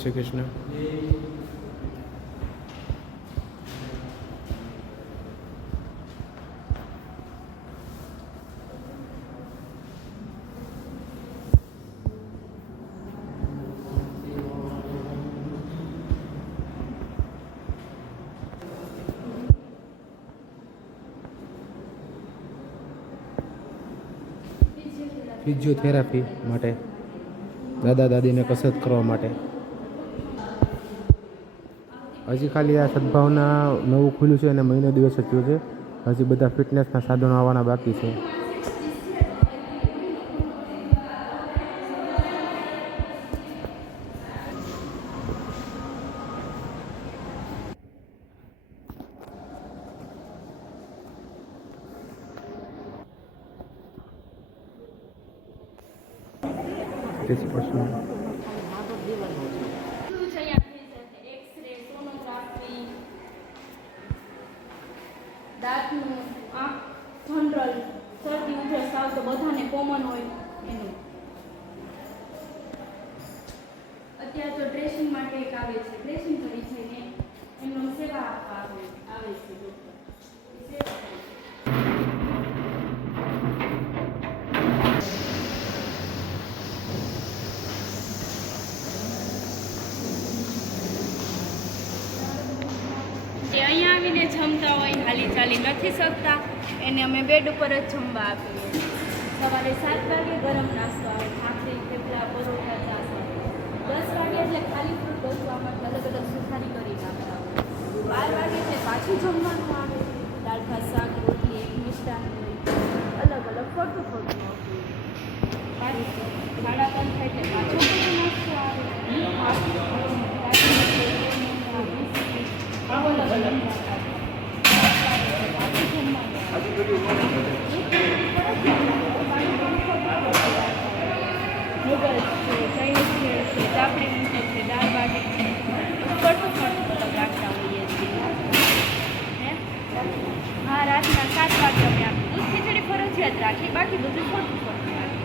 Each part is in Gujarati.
શ્રી કૃષ્ણ. ફિઝિયોથેરાપી માટે, દાદા દાદીને કસરત કરવા માટે. હજી ખાલી આ સદભાવના નવું ખુલ્યું છે અને મહિનો દિવસ જ થયો છે. હજી બધા ફિટનેસના સાધનો આવવાના બાકી છે. દાંતનું આંખ જનરલ શરદી ઉધરસ તાવ તો બધાને કોમન હોય એનું. અત્યારે તો ડ્રેસિંગ માટે એક આવે છે, ડ્રેસિંગ કરી છે ને એમનો સેવા આપવા આવે છે ડૉક્ટર. અહીંયા આવીને જમતા હોય, હાલી ચાલી નથી શકતા, એને અમે બેડ ઉપર જ જમવા આપીએ. સવારે 7 વાગે ગરમ નાસ્તો આવે, ભાખરી, થેપલા, પરોઠા, ચા સાથે. 10 વાગે એટલે ખાલી ફ્રૂટ બસવામાં અલગ અલગ સુખારી કરી નાખતા હોય. 12 વાગે એટલે પાછું જમવાનું આવે, દાળ ભાત શાક રોટલી એક મિષ્ટાન હોય, અલગ અલગ ફરતું ફરતું આપીએ. પાછું 3:30 થાય એટલે પાછો બધો નાસ્તો આવે. અલગ અલગ નૂડલ્સ છે, ચાઇનીઝ ભેળ છે, ચાપડી ઊંચી છે, દાળ બાટી છે, ફરતું ફરતું અલગ રાખતા હોઈએ છીએ. હા, રાતના 7 વાગે અમે આપીએ. દૂધ ખીચડી ફરજિયાત રાખી, બાકી બધું ફરતું ફરતું રાખીએ.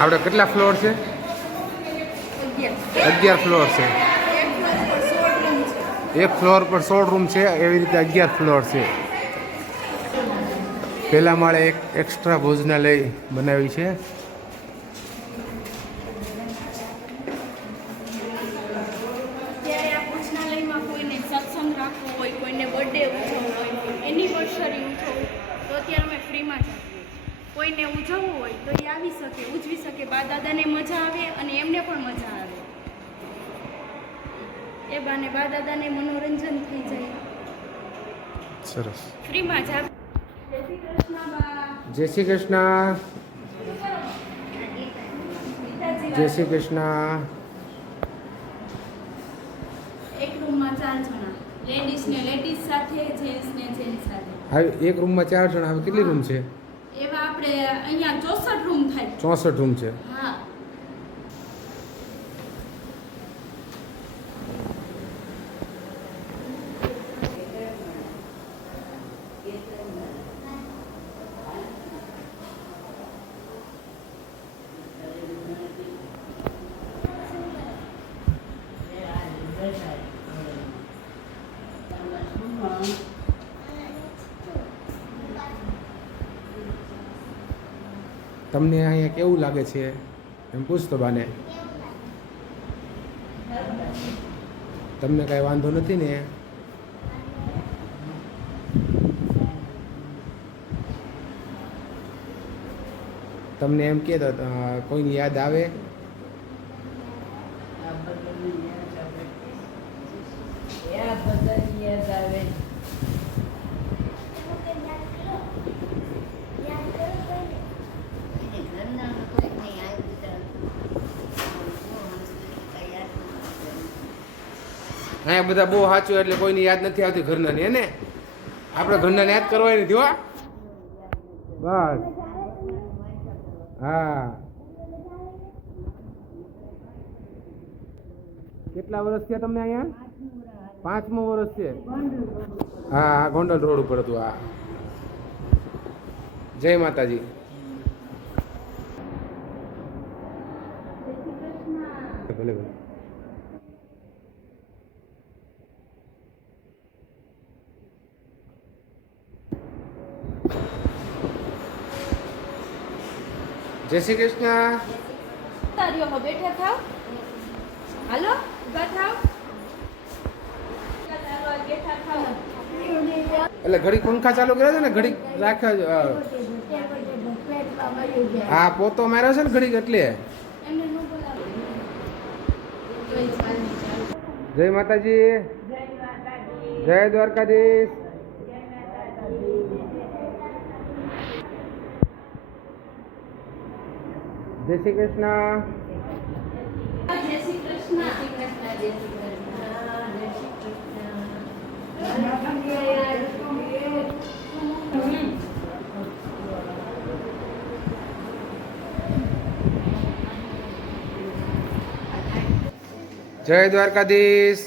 આપણે કેટલા ફ્લોર છે? 11 ફ્લોર છે. એક ફ્લોર પર 16 રૂમ છે, એવી રીતે 11 ફ્લોર છે. પહેલા માળે એક એક્સ્ટ્રા ભોજનાલય બનાવી છે. ત્યારે આ ભોજનાલયમાં કોઈને સત્સંગ રાખવો હોય, કોઈને બર્થડે ઉજવવો હોય, એનિવર્સરી ઉજવવું તો અત્યારે અમે ફ્રીમાં જ આપીએ. કોઈને ઉજવવું હોય તો એ આવી શકે, ઉજવી શકે, બા દાદાને મજા આવે અને એમને પણ મજા આવે. એ બાને બા દાદાને મનોરંજન થઈ જાય. સરસ. ફ્રીમાં જ આપીએ. જય શ્રી કૃષ્ણ બા. જય શ્રી કૃષ્ણ. જય શ્રી કૃષ્ણ. એક રૂમમાં 4 જણા, લેડીઝ ને લેડીઝ સાથે, જેન્ટ્સ ને જેન્ટ્સ સાથે. હવે એક રૂમમાં 4 જણા. હવે કેટલી રૂમ છે? એવા આપણે અહીંયા 64 રૂમ થાય. 64 રૂમ છે. હા. તમને અહીંયા કેવું લાગે છે એમ પૂછતો બાને. તમને કાંઈ વાંધો નથી ને? તમને એમ કે કોઈની યાદ આવે? અહીંયા બધા બહુ સાચું એટલે કોઈની યાદ નથી આવતી ઘરનાની. એને આપણે ઘરનાને યાદ કરવાની નથી હો. બસ. હા, કેટલા વર્ષ થયા તમને અહીંયા? 5મું વર્ષ છે. હા હા, ગોંડલ રોડ ઉપર હતું. હા, જય માતાજી. ભલે ભલે. જય શ્રી કૃષ્ણ. તારીઓ હો બેઠા થાવ. હાલો ઉભા થાવ. ચાલો બેઠા થાવ. એટલે ઘડી પંખા ચાલુ કર્યા છે ને, ઘડી રાખ્યા. હા, પોતો માર્યો છે ને ઘડીક એટલે. એમને નો બોલાવો. જય માતાજી. જય દ્વારકાધીશ. જય શ્રી કૃષ્ણ. જય શ્રી કૃષ્ણ. જય દ્વારકાધીશ.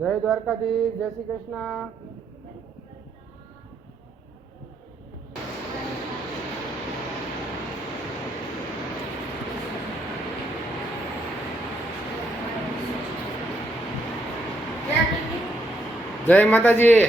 જય દ્વારકાધીશ. જય શ્રી કૃષ્ણ. જય માતાજી.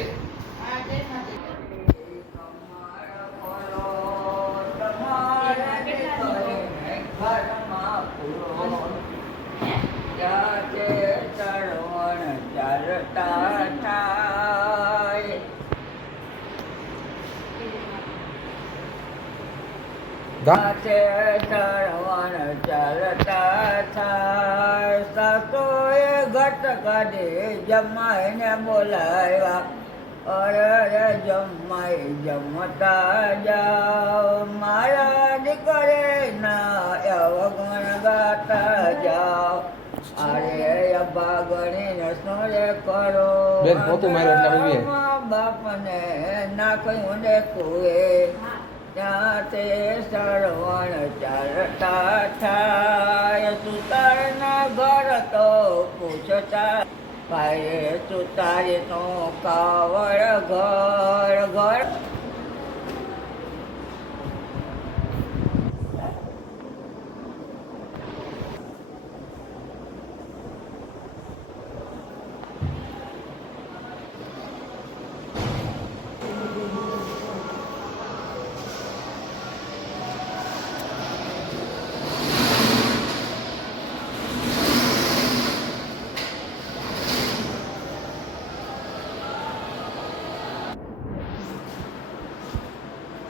ઘટ કાઢે જમાઈને બોલાવ્યા. અરે જમાઈ જમતા જાઓ, મારા દીકરે ના અવગણ ગાતા જાઓ. અરે અભાગણી ને સોરે કરો બેન, પોતું માર્યો એટલે આવી. બાપને નાખ્યું ને કુએ, ત્યાં તે સરવણ ચાલતા થાય. સુતારના ઘર તો પૂછતા ભાઈ, સુતારી નો કાવડ ઘર ઘર.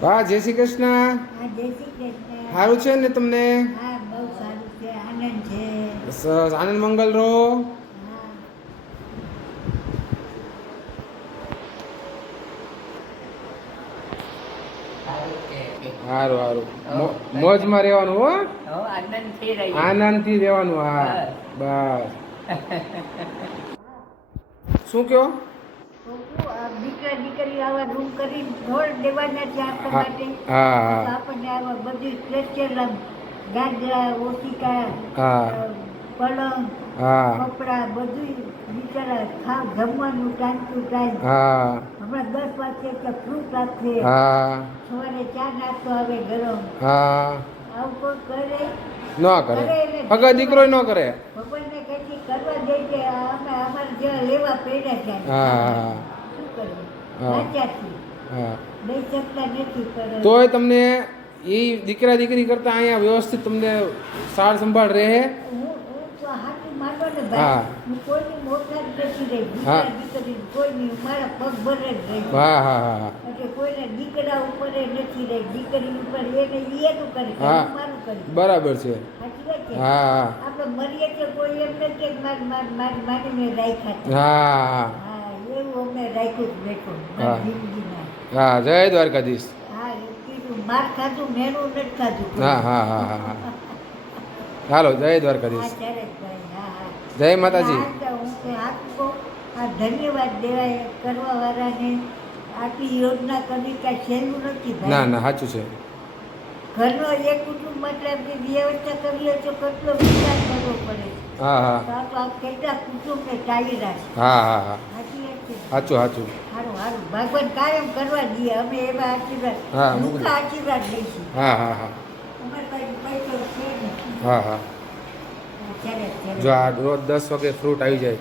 વાહ, જય શ્રી કૃષ્ણ. હા, જય શ્રી કૃષ્ણ. સારું છે ને તમને? હા, બહુ સારું છે, આનંદ છે. સરસ, આનંદ મંગલ રહો. હા. સારું સારું, મોજમાં રહેવાનું હો, આનંદથી રહી. આનંદથી રહેવાનું. હા, બસ. શું કયો? દીકરા દીકરી આવા રૂમ કરી ઢોળ દેવાના છે આપણા હા માટે. હા તો હા આપણને આવા બધી સ્ટ્રેચર, ગાજરા, ઓશિકા, હા પલંગ, હા કપડા બધું બિચારા ખાવ, જમવાનું ટાઈમ ટુ ટાઈમ. હા હમણાં 10 વાગે એટલે ફ્રૂટ આપશે, હા સવારે ચા નાસ્તો આવે ગરમ. હા. આવું કોઈ કરે? ન કરે, અગર દીકરો ન કરે. ભગવાનને કઈ કરવા દે છે, અમે અમારે જેવા લેવા પડ્યા છે. હા શું કરવું? હા. લાચારથી હા. દઈ શકતા નથી. પણ તોય તમને એ દીકરા દીકરી કરતા અહીંયા વ્યવસ્થિત તમને સાર સંભાળ રહે. હું તો હાથું માનો ને હા. ભાઈ, હું કોઈની મોટા જ નથી રહી. હા. દીકરા દીકરી કોઈની મારા પગ ભરે જ રહી. હા હા હા એટલે કોઈને દીકરા ઉપર એ નથી રહી, દીકરી ઉપર એને એનું કરે, હા. મારું કરે. બરાબર છે. સાચી વાત છે. હા હા આપણે મરીએ તો કોઈ એમ નથી કે મારી માનીને રાખ્યા છે. હા હા, એવું અમને રાખ્યું જ બેઠું હા. જિંદગીમાં. હા. જય દ્વારકાધીશ. હા, એ કીધું માર ખાધું, મેનું નથી ખાધું. હા હા હા હા હા હાલો જય હા દ્વારકાધીશ, શરદભાઈ હા હા જય માતાજી. હું કે આપકો આ ધન્યવાદ દેવાય કરવા વાળાને. આટલી યોજના કરવી કાંઈ સહેલું નથી ના ભાઈ. ના સાચું છે. ઘરનો એક કુટુંબ મતલબ કે વ્યવસ્થા કરવી હોય તો કેટલો વિચાર કરવો પડે. હા હા તો આ કેટલા કુટુંબને ચાલી રાખે. હા હા હા સાચી વાત છે. સાચું સાચું. સારું સારું ભગવાન કાયમ કરવા દઈએ અમે એવા આશીર્વાદ હા. લુખા આશીર્વાદ લઈશું. હા હા હા અમારે પાસે પૈસો છે નહીં. હા હા. સરસ સરસ. જો આ રોજ 10 વાગે ફ્રૂટ આવી જાય.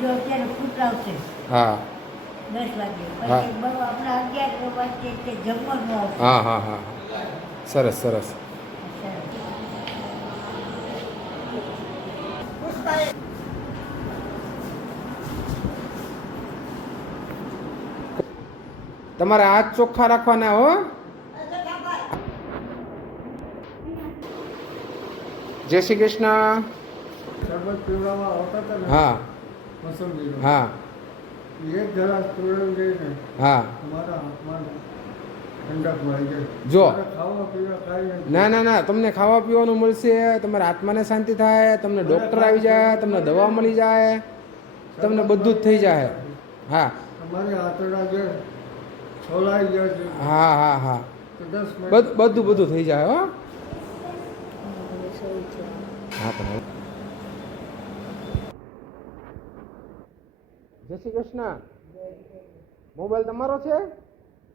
જો અત્યારે ફૂટ આવશે હા 10 વાગે હા. પછી બહુ આપણા 11 વાગે તે જમવાનું આવશે. હા હા હા સરસ સરસ. તમારે હાથ ચોખ્ખા રાખવાના હો. જય શ્રી કૃષ્ણ. શરબત પીવડાવવા આવતા હતા ને હા મોસંબીનો. હા એક ગ્લાસ પીવડાવી દઈને હા. તમારા હાથમાં ઠંડક મળી જાય. જો. મારે ખાવા પીવા કાંઈ નથી. ના ના ના, તમને ખાવા પીવાનું મળશે, તમારા આત્માને શાંતિ થાય, તમને ડૉક્ટર આવી જાય, તમને દવા મળી જાય, તમને બધું જ થઈ જાય. હા અમારે આંતરડા જે છોલાઈ ગયા છે હા હા હા તો 10 મિનિટ બધું બધું થઈ જાય હો. હા પણ જય શ્રી કૃષ્ણ. મોબાઈલ તમારો છે?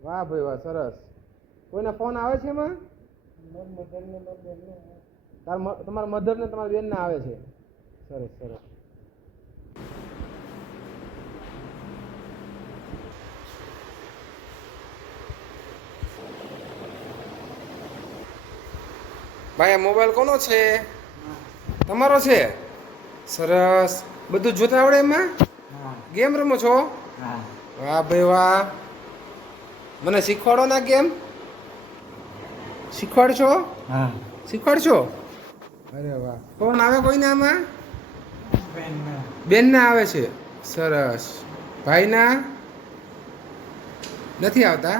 વાહ ભાઈ વાહ, સરસ. કોઈના ફોન આવે છે એમાં? તમારા મધર ને તમારા બેન ના આવે છે. સરસ સરસ. ભાઈ આ મોબાઈલ કોનો છે? તમારો છે? સરસ. બધું જોતા આવડે એમાં? ગેમ રમો છો? વાહ ભાઈ વાહ. મને શીખવાડો ના ગેમ. શીખવાડશો? હા શીખવાડશો? અરે વાહ. ફોન આવે કોઈને આમાં? બેનના આવે છે. સરસ. ભાઈના નથી આવતા?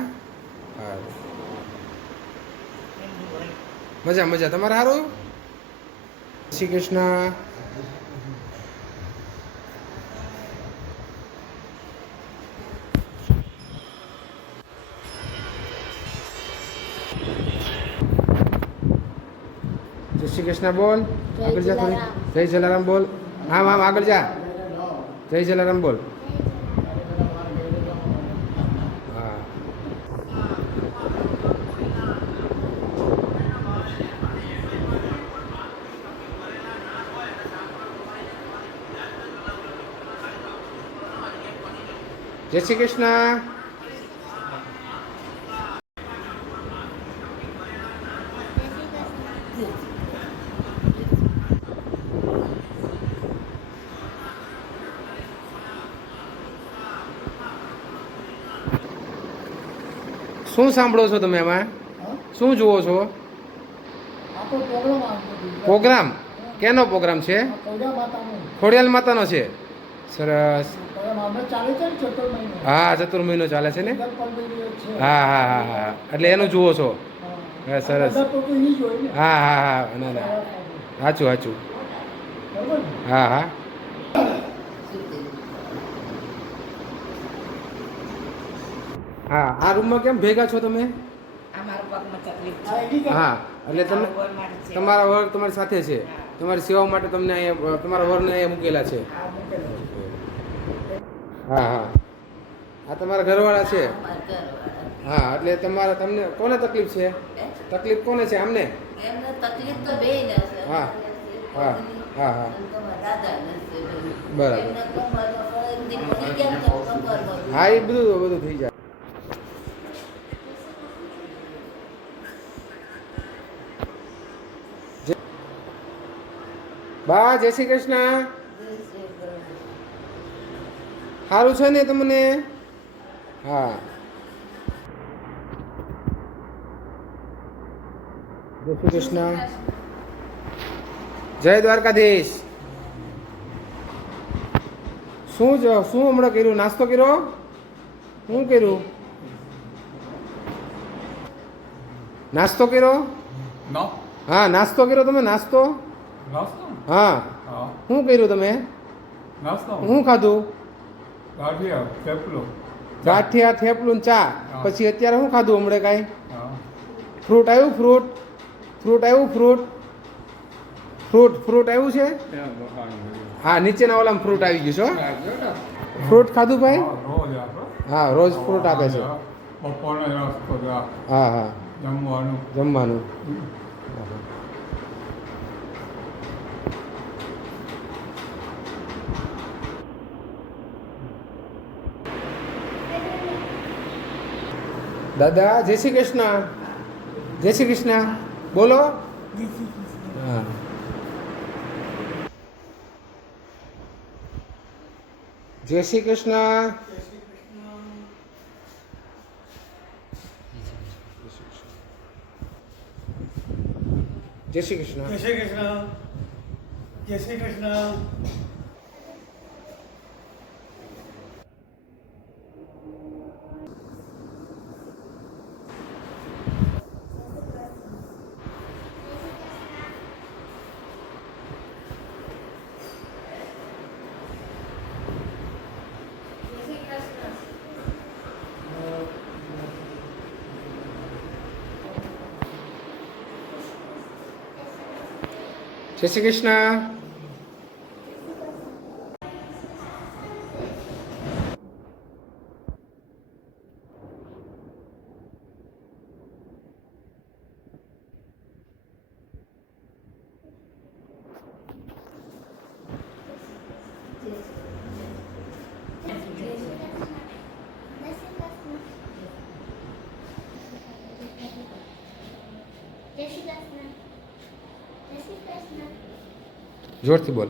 સારું. મજા મજા. તમારે સારું? જય શ્રી કૃષ્ણ. જય શ્રી કૃષ્ણ બોલ. આગળ જા થોડી. જય જલારામ બોલ. આમ આમ આગળ જા. જય જલારામ બોલ. હા. જય શ્રી કૃષ્ણ. શું સાંભળો છો તમે એમાં? શું જુઓ છો? આખો પ્રોગ્રામ આવતો હતો. પ્રોગ્રામ? કેનો પ્રોગ્રામ છે? ખોડિયા માતાનો. ખોડિયાલ માતાનો છે. સરસ. પ્રોગ્રામ આપણે ચાલે છે ને ચતુર મહિનો. હા ચતુર્મહિનો ચાલે છે ને. દર 15 દિવસ છે. હા હા હા હા. એટલે એનું જુઓ છો. હા સરસ. બધા તો ઈ જ હોય ને. હા હા હા ના ના સાચું સાચું. બરોબર ને? હા હા. હા આ રૂમમાં કેમ ભેગા છો તમે? અમારા પગમાં તકલીફ આ એની કાંઈ- હા એટલે તમે વર માટે છે. તમારા વર તમારી સાથે છે, તમારી સેવા માટે તમને અહીંયા તમારા વરને અહીંયા મૂકેલા છે. આ મૂકેલો છે. હા હા. આ તમારા ઘરવાળા છે. અમારા ઘરવાળા. હા એટલે તમને કોને તકલીફ છે? તકલીફ કોને છે? આમને? એમને તકલીફ તો બે ને છે. હા. હા હા હા દાદાને છે. બરાબર. એમને કમરમાં એમની પડી ગયા ને તો કમરમાં હા એ બધું થઈ જાય. બા જય શ્રી કૃષ્ણ. સારું છે ને તમને? હા. જય શ્રી કૃષ્ણ. જય દ્વારકાધીશ. શું હમણાં કર્યું? નાસ્તો કર્યો? શું કર્યું? નાસ્તો કર્યો? હા નાસ્તો કર્યો તમે નાસ્તો નાસ્તો હા હા શું કર્યું તમે નાસ્તો શું ખાધું ગાંઠિયા થેપલો ગાંઠિયા થેપલું ને ચા હા. પછી અત્યારે શું ખાધું હમણાં કાંઈ હા ફ્રૂટ આવ્યું ફ્રૂટ ફ્રૂટ આવ્યું ફ્રૂટ ફ્રૂટ ફ્રૂટ આવ્યું છે ત્યાં બહાર હા નીચેના ઓલામાં ફ્રૂટ આવી ગયું છે હો. ફ્રૂટ ખાધું ભાઈ રોજ આપણે હા રોજ ફ્રૂટ આપે છે બપોરનો નાસ્તો હા હા જમવાનું જમવાનું દાદા જય શ્રી કૃષ્ણ જય શ્રી કૃષ્ણ બોલો હા જય શ્રી કૃષ્ણ જય શ્રી કૃષ્ણ જય શ્રી કૃષ્ણ જય શ્રી કૃષ્ણ જય શ્રી કૃષ્ણ જોરથી બોલ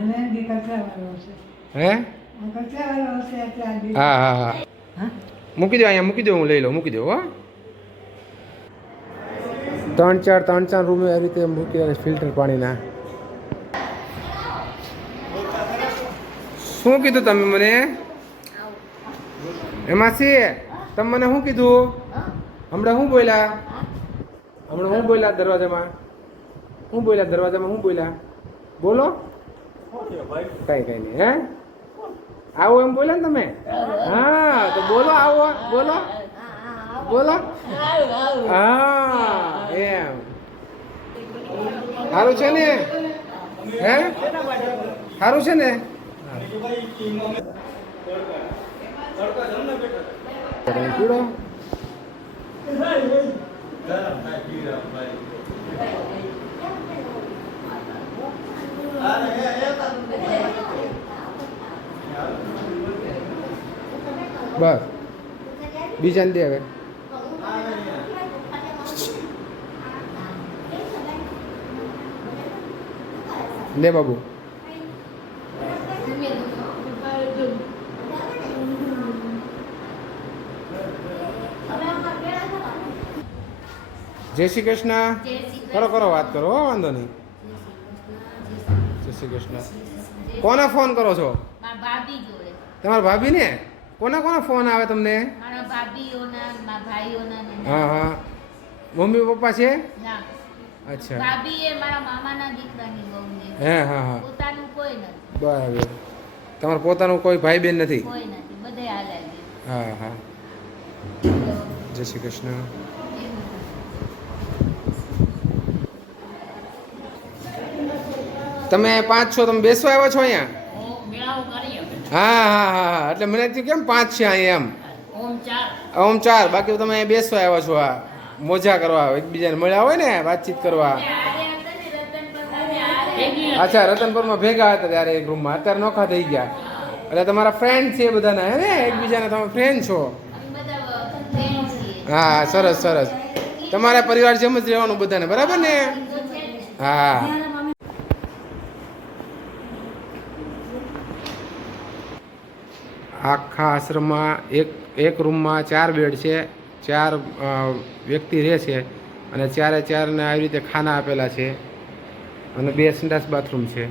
અને બી કચરાવાળો છે હે આ કચરાવાળો હશે એટલે આ બી હા હા હા હા મૂકી દો અહીંયા મૂકી દો હું લઈ લઉં મૂકી દો હો ત્રણ ચાર રૂમે આ રીતે મૂકી દે ફિલ્ટર પાણીના શું કીધું તમે મને એમાં છે તમે મને શું કીધું હમણાં શું બોલ્યા દરવાજામાં શું બોલ્યા બોલો કઈ નહીં હે આવો એમ બોલ્યા ને તમે હા તો બોલો આવો બોલો હા એમ સારું છે ને હે સારું છે ને પીડો બસ બીજાને દે હવે લે બાબુ જય શ્રી કૃષ્ણ કરો વાત કરો હો વાંધો નહીં જય શ્રી કૃષ્ણ કોને ફોન કરો છો મારા ભાભી જોડે તમારા ભાભી ને કોના ફોન આવે તમને મારા ભાભીઓના મારા ભાઈઓના ને હા હા મમ્મી પપ્પા છે ના અચ્છા ભાભી એ મારા મામાના દીકરાની બહુ ને હે હા હા પોતાનું કોઈ નથી બરાબર તમારે પોતાનું કોઈ ભાઈ બેન નથી કોઈ નથી બધે હાલ્યા ગયા હા હા જય શ્રી કૃષ્ણ તમે 5 છો તમે બેસવા આવ્યા છો અહીંયા હા હા હા હા એટલે મને થયું કેમ 5 છે અહીંયા એમ ઓમ 4 બાકી તમે અહીંયા બેસવા આવ્યા છો આ મોજા કરવા એકબીજાને મળ્યા હોય ને વાતચીત કરવા અચ્છા રતનપુરમાં ભેગા હતા ત્યારે એક રૂમમાં અત્યારે નોખા થઈ ગયા એટલે તમારા ફ્રેન્ડ છે બધાના હે ને એકબીજાના તમે ફ્રેન્ડ છો હા સરસ સરસ તમારા પરિવાર જેમ જ રહેવાનું બધાને બરાબર ને હા આખા આશ્રમમાં એક રૂમમાં 4 બેડ છે 4 વ્યક્તિ રહે છે અને 4ને આવી રીતે ખાના આપેલા છે અને 2 સંડાસ બાથરૂમ છે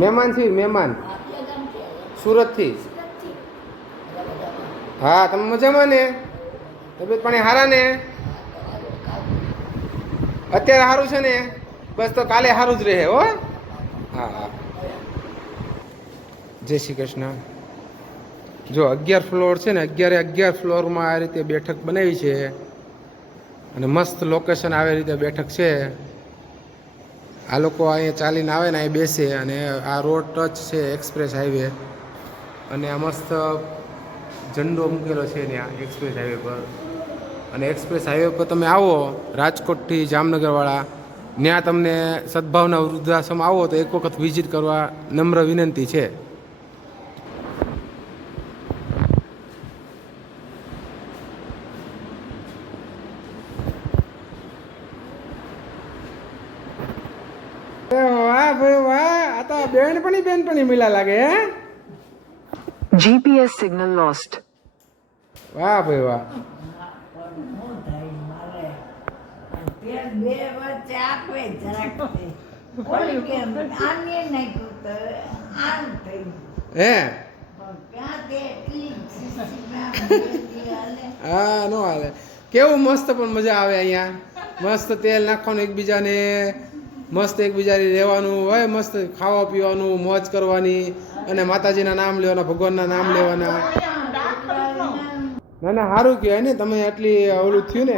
મહેમાન છીએ મહેમાન આ કયા ગામ છે? સુરતથી. સુરતથી? બધા બધામાં. હા તમે મજામાં ને? તબિયત પાણી સારા ને? અત્યારે સારું છે ને? બસ તો કાલે સારું જ રહે હો. હા હા. જય શ્રી કૃષ્ણ. જો 11 ફ્લોર છે ને, 11 ફ્લોરમાં આ રીતે બેઠક બનાવી છે અને મસ્ત લોકેશન આવી રીતે બેઠક છે. આ લોકો અહીંયા ચાલીને આવે ને અહીં બેસે અને આ રોડ ટચ છે એક્સપ્રેસ હાઈવે અને આ મસ્ત ઝંડો મૂકેલો છે ત્યાં એક્સપ્રેસ હાઈવે પર. અને એક્સપ્રેસ હાઈવે પર તમે આવો રાજકોટથી જામનગરવાળા, ત્યાં તમને સદભાવના વૃદ્ધાશ્રમ આવો તો એક વખત વિઝિટ કરવા નમ્ર વિનંતી છે. વાહ ભાઈ વાહ, આ તો બેનપણી મિલા લાગે હે. GPS signal lost. વાહ ભાઈ વાહ. પણ શું થાય મારે તેલ બે વચ્ચે આપે જરાક તે. ઓલી કેમ આને નાખ્યું તો આમ થયું હે પણ ક્યાં તે એટલી સિસ્ટમમાં હાલે. હા નો હાલે. કેવું મસ્ત પણ મજા આવે અહીંયા. મસ્ત તેલ નાખવાનું એકબીજાને, મસ્ત એકબીજાને રહેવાનું હોય, મસ્ત ખાવા પીવાનું, મોજ કરવાની અને માતાજીના નામ લેવાના, ભગવાનના નામ લેવાના. ના ના સારું કહેવાય ને, તમે આટલી ઓલું થયું ને.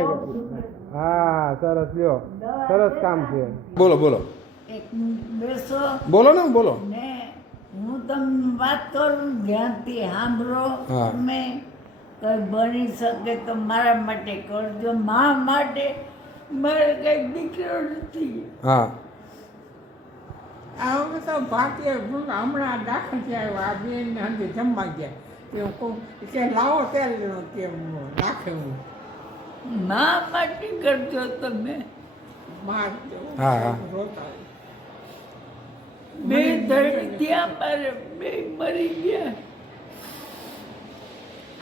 હા સરસ લ્યો, સરસ કામ છે. બોલો બોલો એક બેસો બોલો ને બોલો. ને હું તમને વાત કરું ધ્યાનથી સાંભળો. હા. તમે કંઈ બની શકે તો મારા માટે કરજો. મા માટે મારે કંઈ દીકરો નથી. હા આ હવે તો ભાગ્ય હમણાં દાખલ થયા આ બેન હંધે જમવા ગયા તે હું કહું કે લાવો તેલ કે રાખે હું મા માટે કરજો તમે. માર હા, હા. રોતા બે ધડી ત્યાં મારે બે મરી ગયા.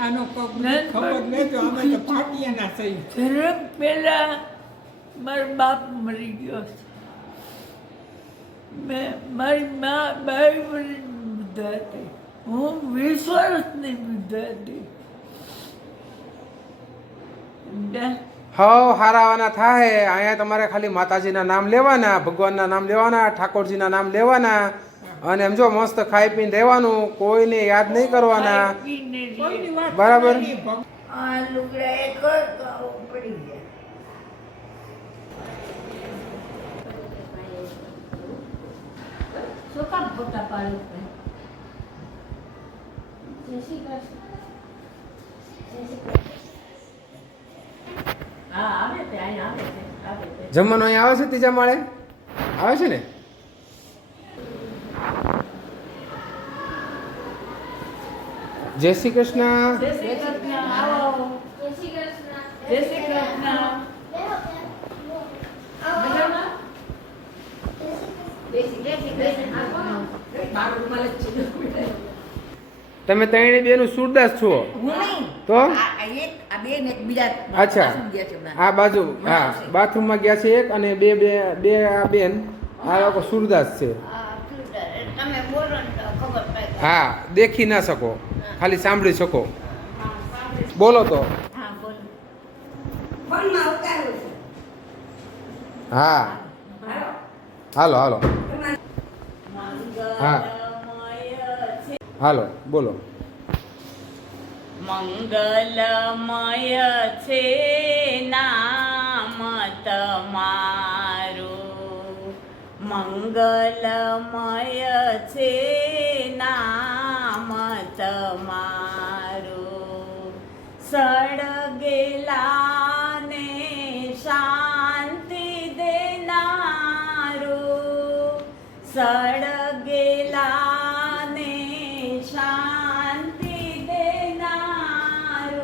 આનો કોક ખબર લેજો અમે તો પાટિયાના થઈ ધરમ પહેલા મારો બાપ મરી ગયો છે. મેં મારી મા 22 વર્ષ વૃદ્ધા હતી, હું 20 વર્ષની વૃદ્ધા હતી. હવ હારાવાના થાય. અહીંયા તમારે ખાલી માતાજીના નામ લેવાના, ભગવાનના નામ લેવાના, ઠાકોરજીના નામ લેવાના અને એમ જો મસ્ત ખાઈ પીને રહેવાનું, કોઈને યાદ નહીં કરવાના. કોઈની વાત બરાબર. નહીં, આ લુગડા એક જ પડી ગયા. શું કામ ફોટા પાડું છું? જય શ્રી કૃષ્ણ. જય શ્રી કૃષ્ણ. હા આવે છે, અહીંયા આવે છે, આવે છે. જમવાનું અહીંયા આવે છે ત્રીજા માળે? આવે છે ને? જય શ્રી કૃષ્ણ. જય શ્રી કૃષ્ણ. આવો. જય શ્રી કૃષ્ણ. જય શ્રી કૃષ્ણ. મજામાં? તમે ત્રણે બેનું સુરદાસ છો હું નહીં. તો? આ બેન એક બીજા અચ્છા બાથરૂમ ગયા છે હમણાં. આ બાજુ હા બાથરૂમમાં ગયા છે એક અને બે આ બેન આ લોકો સુરદાસ છે. તમે બોલો ને તો ખબર પડે. હા દેખી ના શકો, ખાલી સાંભળી શકો. બોલો તો. હા બોલો. હા હાલો હાલો હા હાલો બોલો. મંગલમય છે નામ તમારું, મંગલમય છે નામ તમારું, સળગેલાને શાંતિ દેનારું, સળગેલાને શાંતિ દેનારું,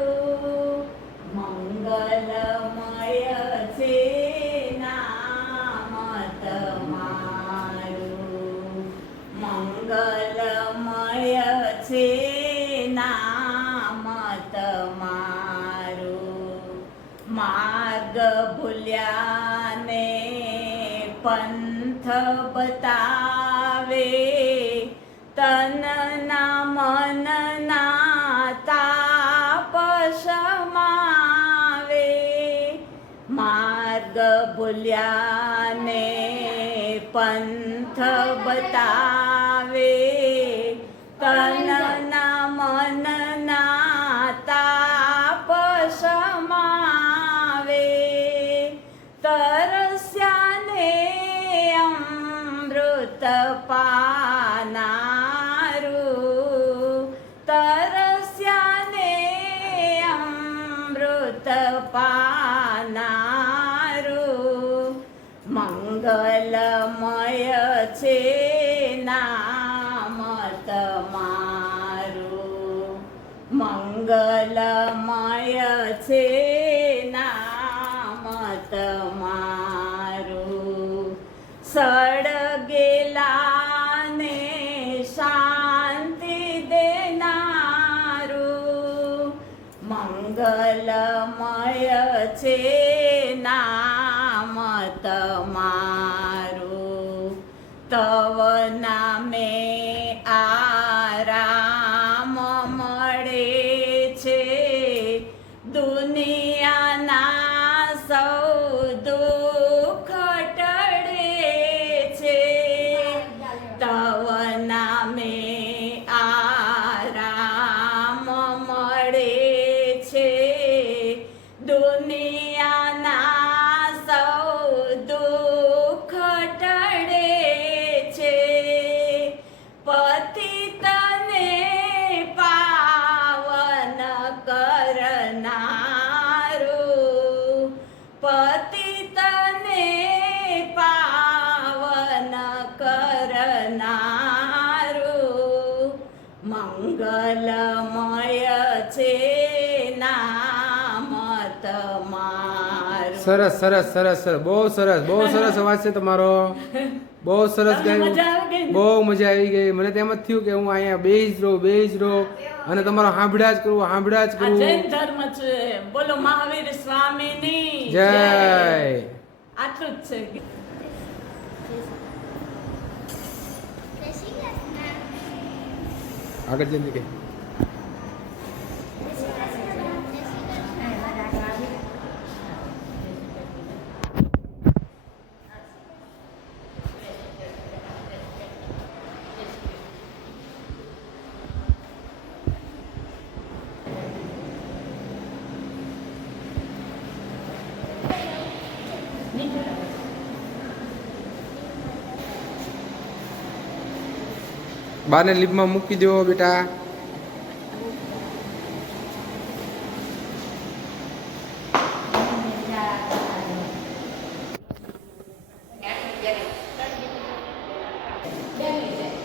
મંગલમય છે નામ તમારું, મંગલમય છે નામ તમારું, માર્ગ ભૂલ્યાને પંથ બતાવે માર્ગ ભૂલ્યા ને પંથ બતાવે, તનના મનના તાપ સમાવે, તરસ્યાને અમૃત પાનારું, તરસ્યાને અમૃત પાનારું, મંગલમય છે નામ તમારું, મંગલમય છે નામ તમારું, સળગેલાને શાંતિ દેનારું, મંગલમય છે નામ તમારું, તવ નામે આરામ મળે છે, દુનિયાના સૌ દુઃખ ટળે છે, તવ નામે આરામ મળે છે, દુનિયાના સૌ દુઃખ ટળે છે, પતિતને પાવન કરનારું, પતિતને પાવન કરનારું, મંગલમય છે નામ તમારું. સરસ સરસ સરસ સરસ, બહુ સરસ, બહુ સરસ અવાજ છે તમારો, બહુ સરસ તમને ગાયું, મજા આવી ગઈ ને? બહુ મજા આવી ગઈ. મને તો એમ જ થયું કે હું અહીંયા બેહી જ રહું અને તમારો સાંભળ્યા જ કરું. આ જૈન ધર્મ છે. બોલો મહાવીર સ્વામીની જય. આટલું જ છે. આગળ જઈને કે બાને લીપમાં મૂકી દો બેટા.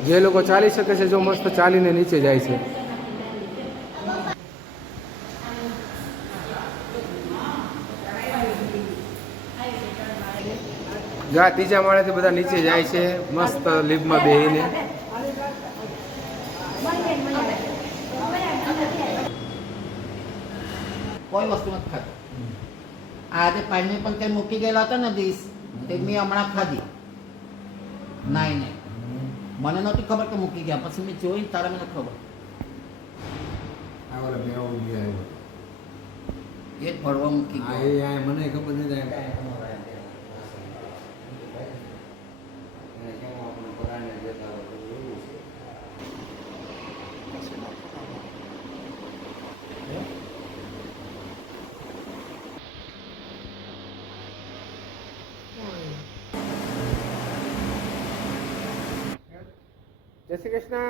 જે લોકો ચાલી શકે છે જો મસ્ત ચાલીને નીચે જાય છે. જા ત્રીજા માળેથી બધા નીચે જાય છે મસ્ત લીફમાં બેહીને. કોઈ વસ્તુ નથી ખાતો. આજે પાણી પણ કઈ મૂકી ગયેલા હતા ને ડીશ તે મેં હમણાં ખાધી. નાઈ નહીં મને નહોતી ખબર કે મૂકી ગયા, પછી મેં જોઈ તારા મને ખબર એ જ ભરવા મૂકી ગયા. મને ખબર નથી. જય શ્રી કૃષ્ણ.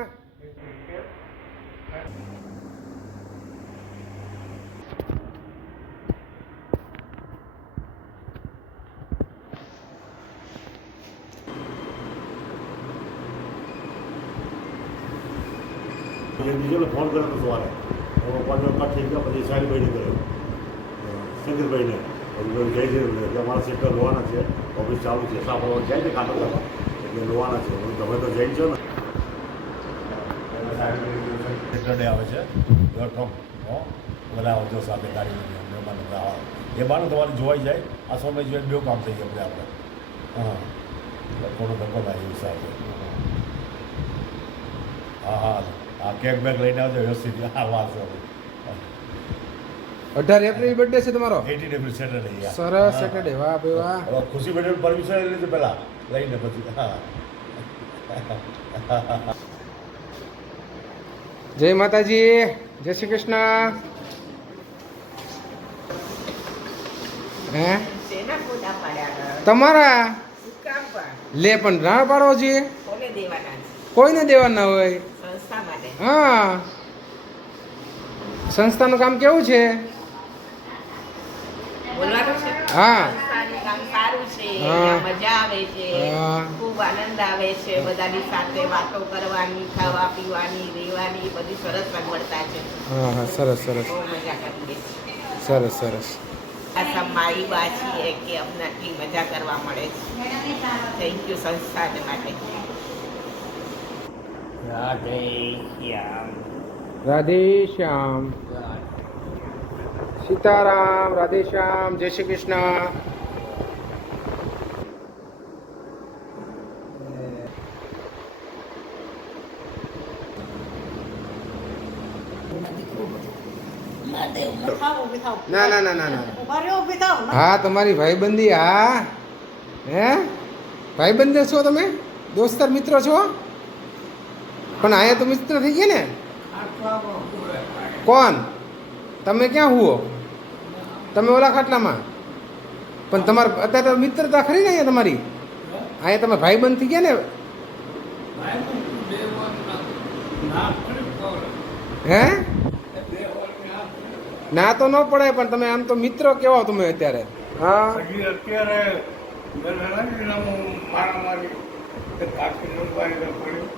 બીજો ફોન કર્યો હતો સવારે, પપ્પાને કટ થઈ ગયા, પછી સાહેબભાઈને કર્યો, સંગીતભાઈને જય છે એટલે અમારા સેક્ટર લોવાના છે, ઓફિસ ચાલુ છે, સાફ જાય છે કાંટો કરવા એટલે લોવાના છે. તમે તો જઈ છો ને સેક્ટરડે આવે છે વેલકમ બધા આવજો સાથે ગાડી મહેમાન બધા એ બાને તમારે જોવાઈ જાય. આ સમય જોઈએ બે કામ થઈ ગયા આપણે. હા થોડો ધક્કો થાય એ હિસાબે. હા હા હા કેક બેક લઈને આવજો વ્યવસ્થિત. હા વાત 18 એપ્રિલ બર્થડે છે તમારો 18 એપ્રિલ સેટરડે સરસ સેટરડે વાહ ભાઈ વાહ હવે ખુશી બેટે પરમિશન લઈ લીધું પહેલા લઈને પછી હા જય માતાજી જય શ્રી કૃષ્ણ હે શેના ફોટા પાડ્યા તમારા શું કામ પણ લે પણ ના પાડો છે કોને દેવાના છે કોઈને દેવાના હોય સંસ્થા માટે હા સંસ્થાનું કામ કેવું છે બોલવાનું છે હા સંસ્થાનું કામ સારું છે હા. ત્યાં મજા આવે છે હા. ખૂબ આનંદ આવે છે બધાની સાથે વાતો કરવાની ખાવા પીવાની રહેવાની બધી સરસ સગવડતા છે હા હા સરસ સરસ બહુ મજા કરીએ સરસ સરસ આ સબ મારી બા છીએ કે અમને આટલી મજા કરવા મળે છે થેન્ક યુ સંસ્થાને માટે રાધે શ્યામ રાધે શ્યામ સીતારામ રાધે શ્યામ જય શ્રી કૃષ્ણ ના ના ના ના ના હા તમારી ભાઈબંધી હા હે ભાઈબંધી છો તમે દોસ્તર મિત્રો છો પણ અહીંયા તો મિત્ર થઈ ગયા ને કોણ તમે ક્યાં હુઓ તમે ઓલા ખાટલામાં પણ તમારે અત્યારે તો મિત્રતા ખરી ને અહીંયા તમારી અહીંયા તમે ભાઈબંધ થઈ ગયા ને હે ના તો ન પડે પણ તમે આમ તો મિત્ર કેવા તમે અત્યારે હા હજી અત્યારે મારામારી કાકી લંબાઈ પડ્યું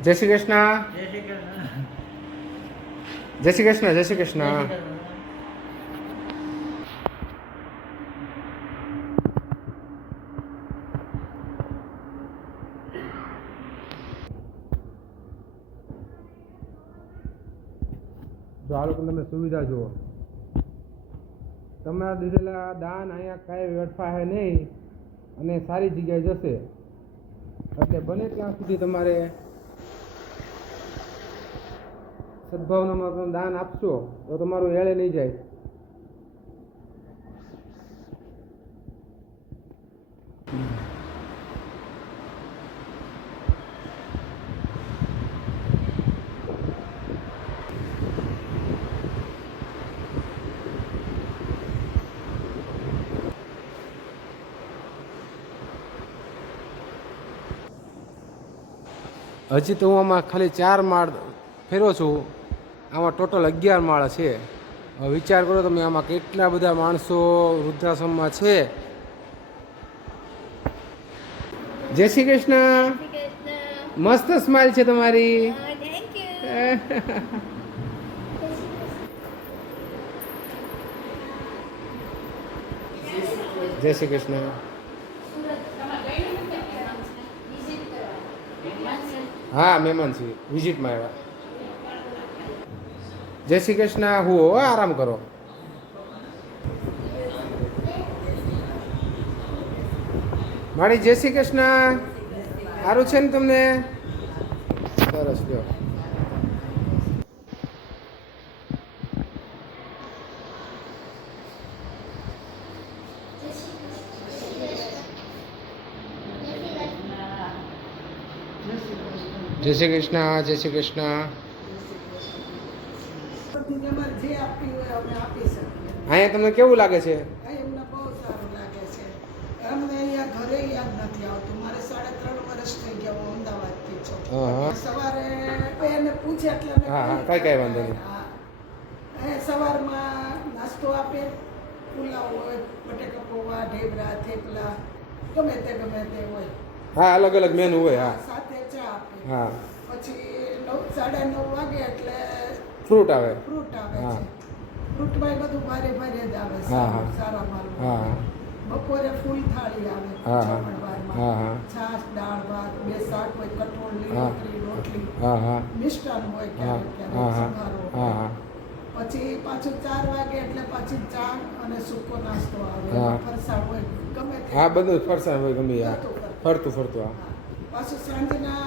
જય શ્રી કૃષ્ણ જય શ્રી કૃષ્ણ જય શ્રી કૃષ્ણ જો આ લોકો તમે સુવિધા જુઓ તમારા દીધેલા દાન અહીંયા કાંઈ વેડફાશે નહીં અને સારી જગ્યાએ જશે એટલે બને ત્યાં સુધી તમારે સદભાવનામાં તમે દાન આપશો તો તમારું એળે નહીં જાય હજી તો હું આમાં ખાલી 4 માળ ફેરો છું આમાં ટોટલ 11 માળ છે હવે વિચાર કરો તમે આમાં કેટલા બધા માણસો વૃદ્ધાશ્રમમાં છે જય શ્રી કૃષ્ણ મસ્ત સ્માઇલ છે તમારી જય શ્રી કૃષ્ણ હા મહેમાન છે વિઝિટમાં આવ્યા જય શ્રી કૃષ્ણ હું આરામ કરો મારી જય શ્રી કૃષ્ણ સારું છે ને તમને સરસ લ્યો જય શ્રી કૃષ્ણ જય શ્રી કૃષ્ણ જે આપવી હોય અમે આપી શકીએ અહીંયા તમને કેવું લાગે છે એમને બહુ સારું લાગે છે અમને અહીંયા ઘરે યાદ નથી આવતું મારે 3.5 વર્ષ થઈ ગયા હું અમદાવાદથી છું હા. સવારે એને પૂછે એટલે અમે હા, હા, કહી કાંઈ વાંધો નહીં. હા. એ સવારમાં નાસ્તો આપે પુલાવ હોય બટેકા પૌવા ઢેબરા થેપલા ગમે તે હોય હા અલગ અલગ મેનુ હોય હા સાથે ચા આપે હા પછી 9:30 વાગે એટલે ફ્રૂટ આવે ફ્રૂટ આવે હા. છે ફ્રૂટમાં બધું ભારે ભારે જ આવે છે હા, હા. સારા માલ હા બપોરે ફૂલ થાળી આવે હા, હા. જમણવારમાં. હા, હા. છાશ દાળ ભાત 2 શાક હોય કઠોળ હા. લીલોતરી રોટલી હા હા મિષ્ટાન હોય હા ક્યારેક હા ક્યારેક હા સંભારો હા હોય. હા પછી પાછું 4 વાગે એટલે પાછી ચા અને સૂકો નાસ્તો આવે હા. ફરસાણ હોય ગમે તે હા બધું ફરસાણ હોય ગમે હા ફરતું ફરતું હા પાછું સાંજના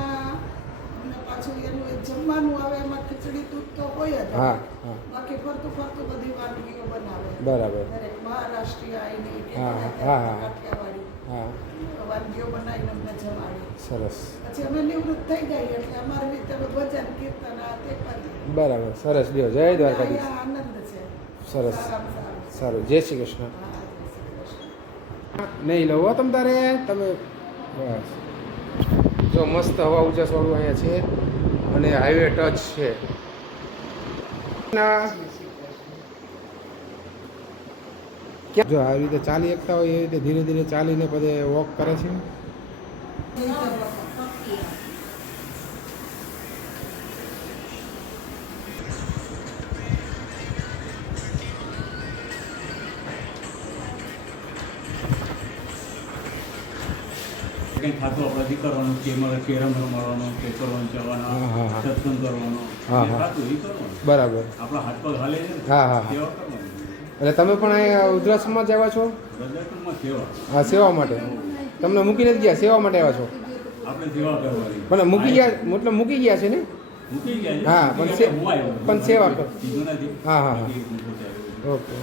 અમને પાછું એનું એક જમવાનું આવે એમાં ખીચડી દૂધ તો હોય જ હા હા બાકી ફરતું ફરતું બધી વાનગીઓ બનાવે બરાબર દરેક મહારાષ્ટ્રીય આવીને કે હા, ગમે તે હા, હા. કાઠિયાવાડી હા વાનગીઓ બનાવીને અમને જમાડે સરસ પછી અમે નિવૃત્ત થઈ જઈએ એટલે અમારી રીતે અમે ભજન કીર્તન આ તે કરીએ બરાબર સરસ લ્યો જય દ્વારકાધીશ અહીંયા આનંદ છે સરસ સારામાં સારું છે. સારું જય શ્રી કૃષ્ણ હા, જય શ્રી કૃષ્ણ. નહીં લવો તમ તારે તમે બસ જો મસ્ત હવા ઉજાસવાળું અહીંયા છે અને હાઈવે ટચ છે જો આવી રીતે ચાલી એકતા હોય એ રીતે ધીરે ધીરે ચાલીને બધે વોક કરે છે કંઈ ખાતું આપણાથી કરવાનું કે એમાં કેરમ રમાડવાનો કે કરવાનું જવાના હા, હા, હા. સત્સંગ કરવાનો હા, જે હા. ખાતું એ કરવાનું બરાબર આપણા હાથ પગ હાલે છે ને હા, હા, હા. સેવા કરવાની એટલે તમે પણ અહીંયા ઉદ્રાસમાં જ આવ્યા છો રજાકુળમાં સેવા હા સેવા માટે તમને મૂકીને જ ગયા સેવા માટે આવ્યા છો આપણે સેવા કરવાની પણ મૂકી ગયા મતલબ મૂકી ગયા છે ને મૂકી ગયા છે. હા, મૂકી પણ ગયા એટલે હું આવ્યો. પણ સેવા કર. કીધું નથી હા, હા, હા. બાકી હું પોતે આવ્યો. ઓકે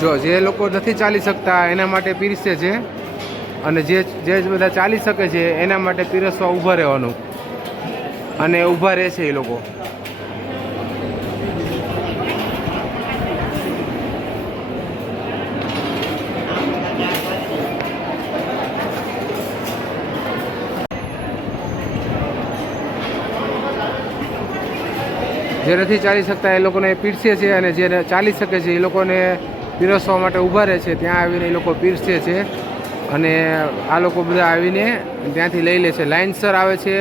જો જે લોકો નથી ચાલી શકતા એના માટે પીરસે છે અને જે બધા ચાલી શકે છે એના માટે પીરસવા ઊભા રહેવાનું અને ઊભા રહે છે એ લોકો જે નથી ચાલી શકતા એ લોકોને પીરસે છે અને જે ચાલી શકે છે એ લોકોને પીરસવા માટે ઊભા રહે છે ત્યાં આવીને એ લોકો પીરસે છે અને આ લોકો બધા આવીને ત્યાંથી લઈ લે છે લાઇનસર આવે છે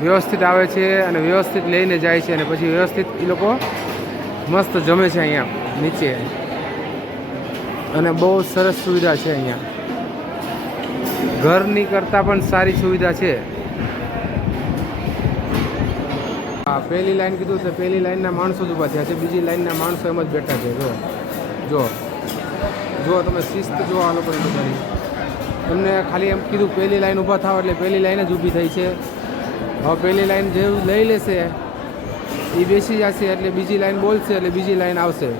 વ્યવસ્થિત આવે છે અને વ્યવસ્થિત લઈને જાય છે અને પછી વ્યવસ્થિત એ લોકો મસ્ત જમે છે અહીંયા નીચે અને બહુ સરસ સુવિધા છે અહીંયા ઘરની કરતાં પણ સારી સુવિધા છે હા પહેલી લાઈન કીધું તો પહેલી લાઈનના માણસો જ ઊભા થયા છે બીજી લાઈનના માણસો એમ જ બેઠા છે જો તમે શિસ્ત જો આ લોકોની બધાની તમને ખાલી એમ કીધું પહેલી લાઈન ઊભા થાવ એટલે પહેલી લાઈન જ ઊભી થઈ છે હવે પહેલી લાઈન જેવું લઈ લેશે એ બેસી જશે એટલે બીજી લાઈન બોલશે એટલે બીજી લાઈન આવશે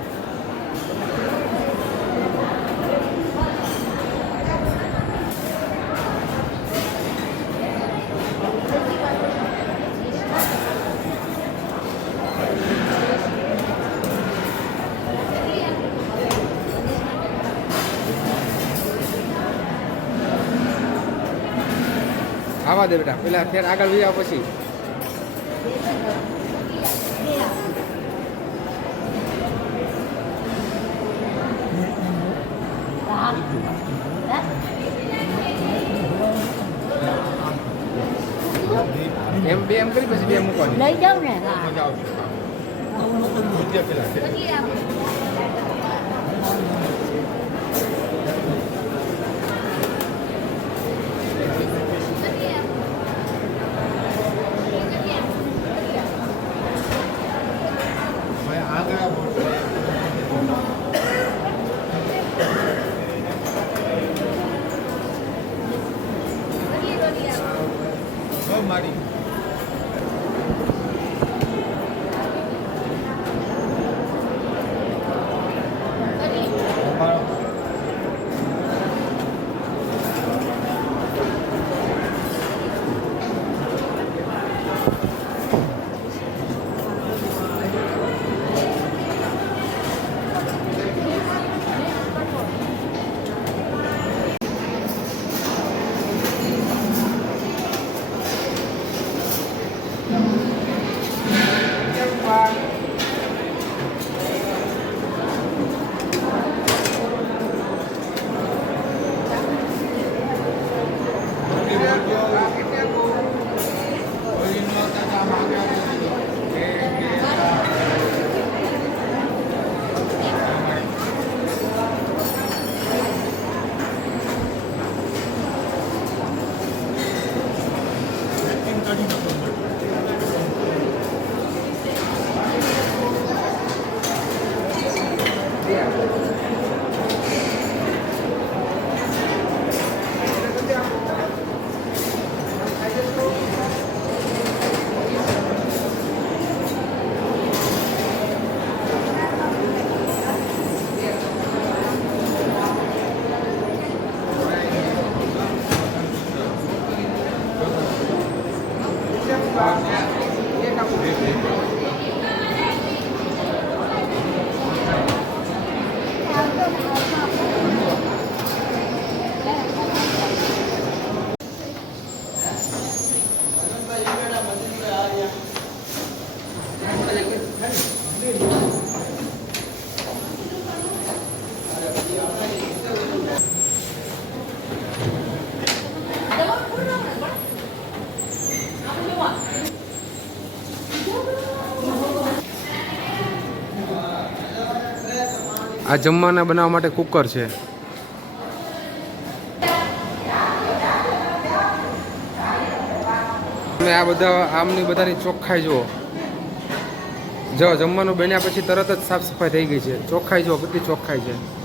આવા દે બેટા પેલા અત્યારે આગળ વ્યા પછી એમ બે એમ કરી પછી બે મૂકવાની લઈ જાઉં ને હા મજા આવશે પેલા મારી આ જમવાના બનાવવા માટે કુકર છે. તમે આ બધા આમની બધાની ચોખ્ખાઈ જુઓ. જો જમવાનું બન્યા પછી તરત જ સાફ સફાઈ થઈ ગઈ છે. ચોખ્ખાઈ જુઓ, કેટલી ચોખ્ખાઈ છે.